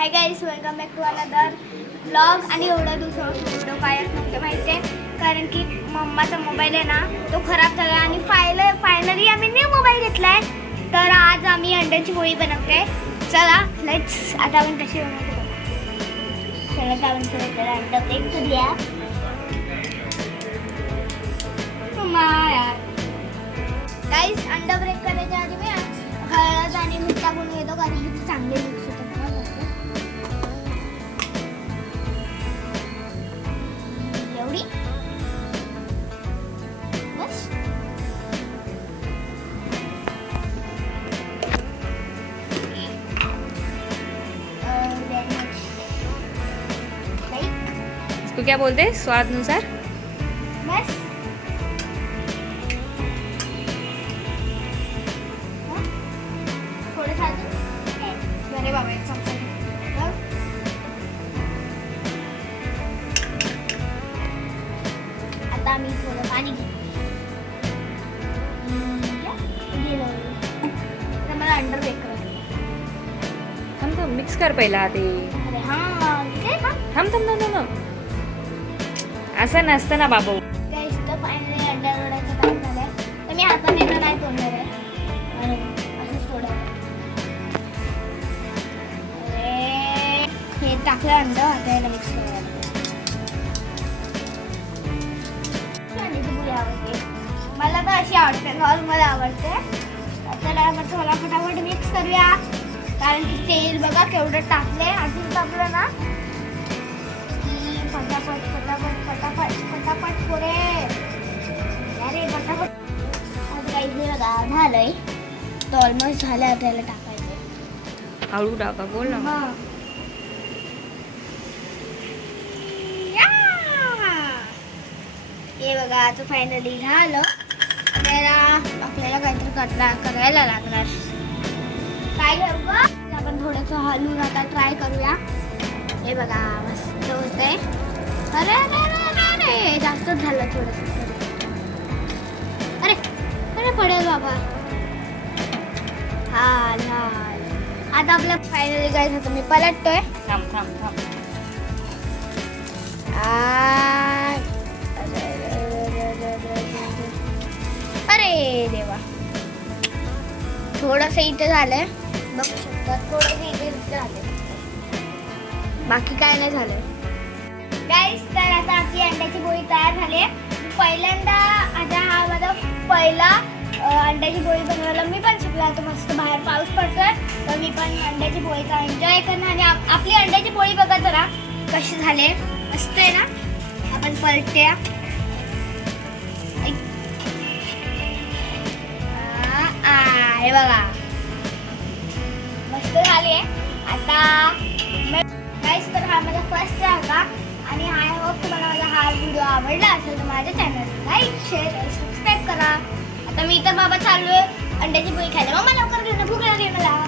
Hi guys welcome back to another blog आणि एवढ्या दुसरं व्हिडिओ काय नव्हते माहिती आहे कारण की मम्माचा मोबाईल आहे ना तो खराब झाला आणि फायल फायनली आम्ही न्यू मोबाईल घेतला आहे तर आज आम्ही अंड्याची होळी बनवते चला लेट्स आता आपण कशी बनवतो. चला सगळ्यात आपण थोडं अंडा ब्रेक इसको क्या बोलते? हैं स्वाद अनुसार? बस. आता मी थोडं पाणी घेतो मला अंडर बेक थांब मिक्स कर पहिला ते हां ते थांब थांब थांब थांब. असं नसतं ना बाबू. तर मी नाही आहे हे टाकलं अंडा आता याला मिक्स करायला मला तर अशी आवडते नॉर्मल आवडते. तर आपण थोडा फटाफट मिक्स करूया. कारण की तेल बघा केवढं टाकलंय. अजून टाकलं ना. की फटाफट फटाफट. फटाफट फटाफट पुरे अरे फटाफट. काही हे बघा झालंय. तो ऑलमोस्ट झालं आता याला टाकायचं. हळू टाका बोल ना. हा. या! बघा आता फायनली झालं. त्याला आपल्याला काहीतरी करला करायला लागणार. काय आपण थोडंसं हलवून आता ट्राय करूया. हे बघा मस्त होतंय. अरे अरे जास्तच झालं थोडंसं अरे अरे पडेल बाबा. हा लाल आता आपल्या फायनली काय होतं. मी पलटतोय. थांब थांब थांब. अरे देवा. थोडस इथे झालंय. बघू शकता. थोडस इथे झालंय. बाकी काय नाही झालंय. गाईस तर आता आपली अंड्याची पोळी तयार झाली आहे. पहिल्यांदा आता हा माझा पहिला अंड्याची पोळी बनवायला मी पण शिकला तो मस्त बाहेर पाऊस पडतोय तर मी पण अंड्याची पोळीचा एन्जॉय करणार आणि आप- आपली अंड्याची पोळी बघा जरा कशी झाले मस्त आहे ना? आपण पलट्या. ऐक. हे बघा. मस्त झाले आता गाईस तर हा माझा फर्स्ट होता आणि आय होप तुम्हाला माझा हा व्हिडिओ आवडला असेल तर माझ्या चॅनलला लाईक शेअर आणि सबस्क्राईब करा. आता मी तर बाबा चाललो आहे अंड्याची पोळी खायला. मग मला लवकर घेऊन भूक लागली मला.